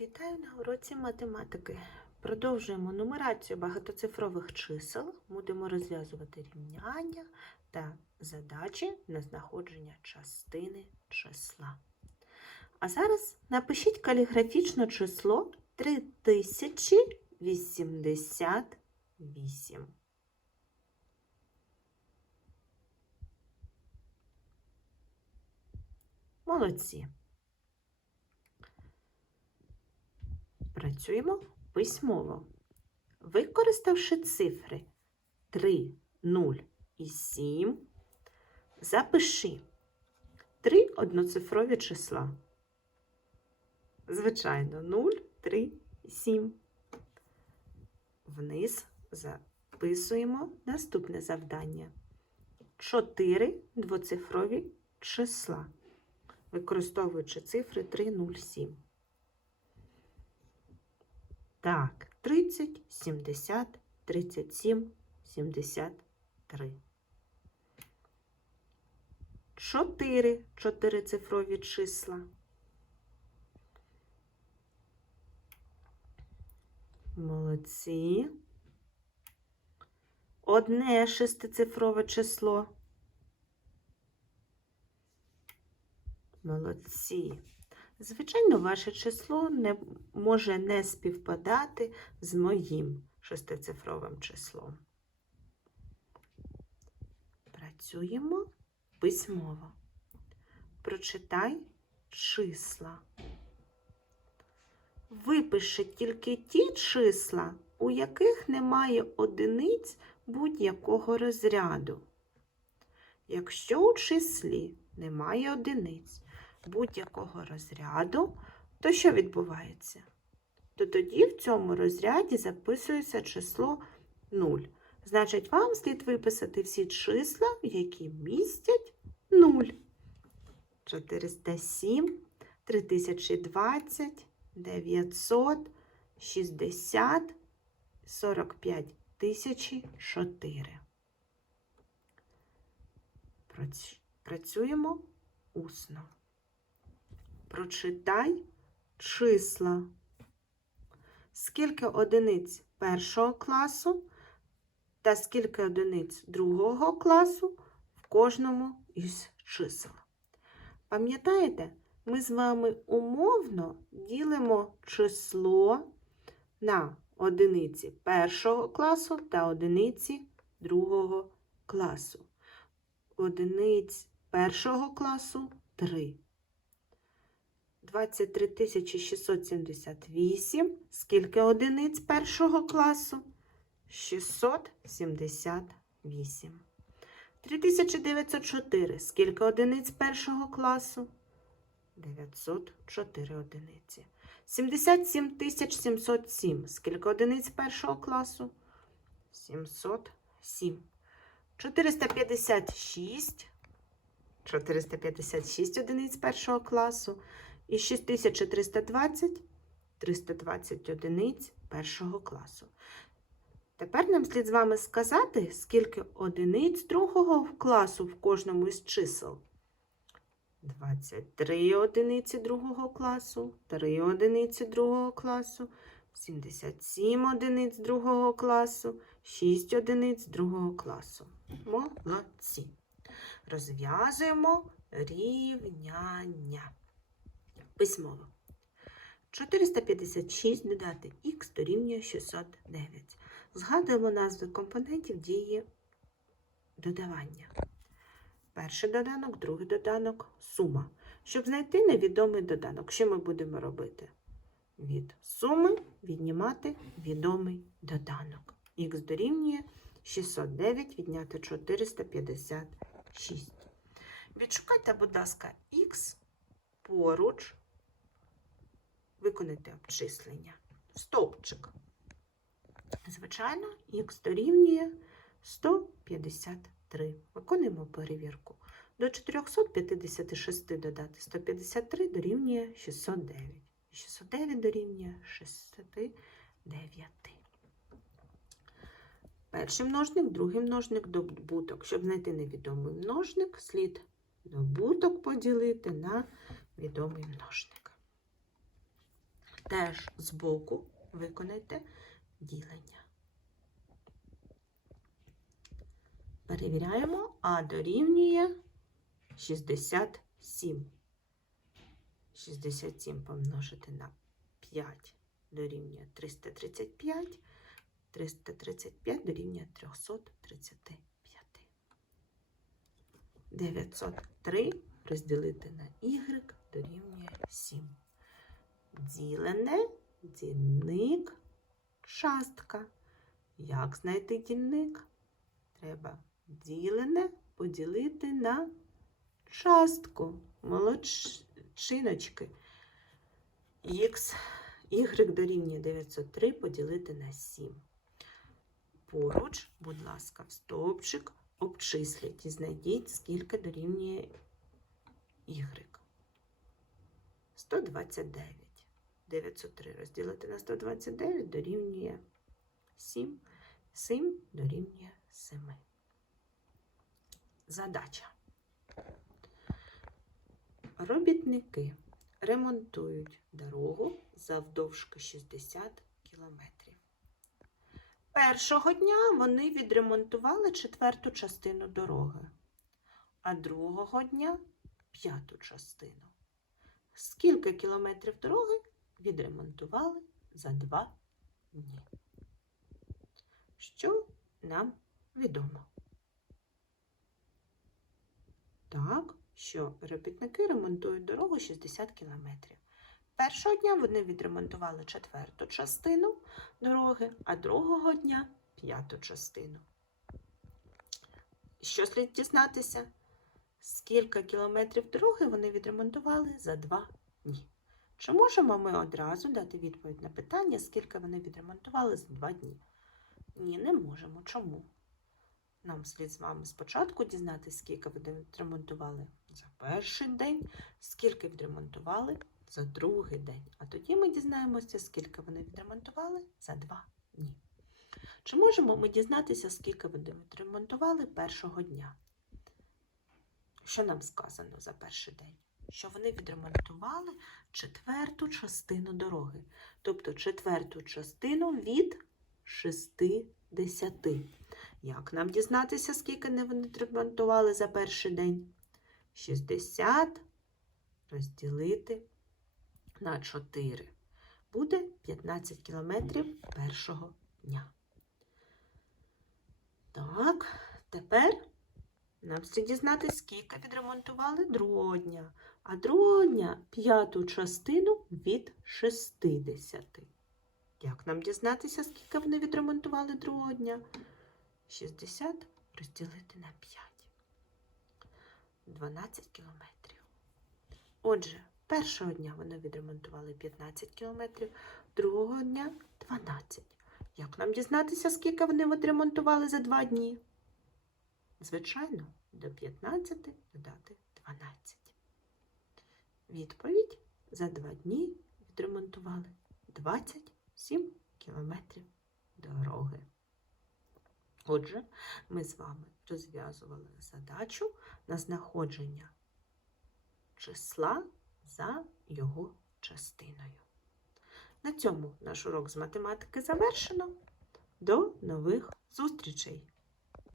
Вітаю на уроці математики. Продовжуємо нумерацію багатоцифрових чисел. Будемо розв'язувати рівняння та задачі на знаходження частини числа. А зараз напишіть каліграфічно число 3088. Молодці. Працюємо письмово. Використавши цифри 3, 0 і 7, запиши три одноцифрові числа. Звичайно, 0, 3 і 7. Вниз записуємо наступне завдання. 4 двоцифрові числа, використовуючи цифри 3, 0, 7. Так, 30, 70, 37, 73. 4 чотирицифрові числа. Молодці. Одне шестицифрове число. Молодці. Звичайно, ваше число не може не співпадати з моїм шестицифровим числом. Працюємо письмово. Прочитай числа. Випиши тільки ті числа, у яких немає одиниць будь-якого розряду. Якщо у числі немає одиниць, будь-якого розряду, то що відбувається? То тоді в цьому розряді записується число 0. Значить, вам слід виписати всі числа, які містять 0. 407, 3020, 900, 60, 45 тисячі 4. Працюємо усно прочитай числа. Скільки одиниць першого класу та скільки одиниць другого класу в кожному із чисел. Пам'ятаєте, ми з вами умовно ділимо число на одиниці першого класу та одиниці другого класу. Одиниць першого класу 3. 23 678. Скільки одиниць першого класу? 678. 3904. Скільки одиниць першого класу? 904 одиниці. 77 707. Скільки одиниць першого класу? 707. 456. 456 одиниць першого класу. І 6320 320 одиниць першого класу. Тепер нам слід з вами сказати, скільки одиниць другого класу в кожному із чисел. 23 одиниці другого класу, 3 одиниці другого класу, 77 одиниць другого класу, 6 одиниць другого класу. Молодці. Розв'язуємо рівняння письмово. 456 додати х дорівнює 609. Згадуємо назви компонентів дії додавання. Перший доданок, другий доданок сума. Щоб знайти невідомий доданок, що ми будемо робити? Від суми віднімати відомий доданок. Х дорівнює 609 відняти 456. Відшукайте, будь ласка, х поруч виконати обчислення. Стовпчик. Звичайно, х дорівнює 153. Виконуємо перевірку. До 456 додати 153 дорівнює 609. 609 дорівнює 69. Перший множник, другий множник, добуток. Щоб знайти невідомий множник, слід добуток поділити на відомий множник. Теж збоку виконайте ділення. Перевіряємо, а дорівнює 67. 67 помножити на 5 дорівнює 335. 335 дорівнює 335. 903 розділити на y дорівнює 7. Ділене, дільник, частка. Як знайти дільник? Треба ділене поділити на частку. Молодчиночки. Х, y дорівнює 903 поділити на 7. Поруч, будь ласка, в стовпчик обчисліть і знайдіть, скільки дорівнює y. 129. 903 розділити на 129 дорівнює 7. 7 дорівнює 7. Задача. Робітники ремонтують дорогу завдовжки 60 кілометрів. Першого дня вони відремонтували четверту частину дороги, а другого дня п'яту частину. Скільки кілометрів дороги відремонтували за два дні? Що нам відомо? Так, що робітники ремонтують дорогу 60 кілометрів. Першого дня вони відремонтували четверту частину дороги, а другого дня п'яту частину. Що слід дізнатися? Скільки кілометрів дороги вони відремонтували за два дні? Чи можемо ми одразу дати відповідь на питання, скільки вони відремонтували за два дні? Ні, не можемо. Чому? Нам слід з вами спочатку дізнатися, скільки відремонтували за перший день, скільки відремонтували за другий день. А тоді ми дізнаємося, скільки вони відремонтували за два дні. Чи можемо ми дізнатися, скільки вони відремонтували першого дня? Що нам сказано за перший день? Що вони відремонтували четверту частину дороги, тобто четверту частину від 60. Як нам дізнатися, скільки вони відремонтували за перший день? 60 розділити на 4. Буде 15 кілометрів першого дня. Так, тепер нам слід дізнатися, скільки відремонтували другого дня. А другого дня п'яту частину від 60. Як нам дізнатися, скільки вони відремонтували другого дня? 60 розділити на 5. 12 кілометрів. Отже, першого дня вони відремонтували 15 кілометрів, другого дня 12. Як нам дізнатися, скільки вони відремонтували за два дні? Звичайно, до 15 додати 12. Відповідь за два дні відремонтували 27 кілометрів дороги. Отже, ми з вами розв'язували задачу на знаходження числа за його частиною. На цьому наш урок з математики завершено. До нових зустрічей!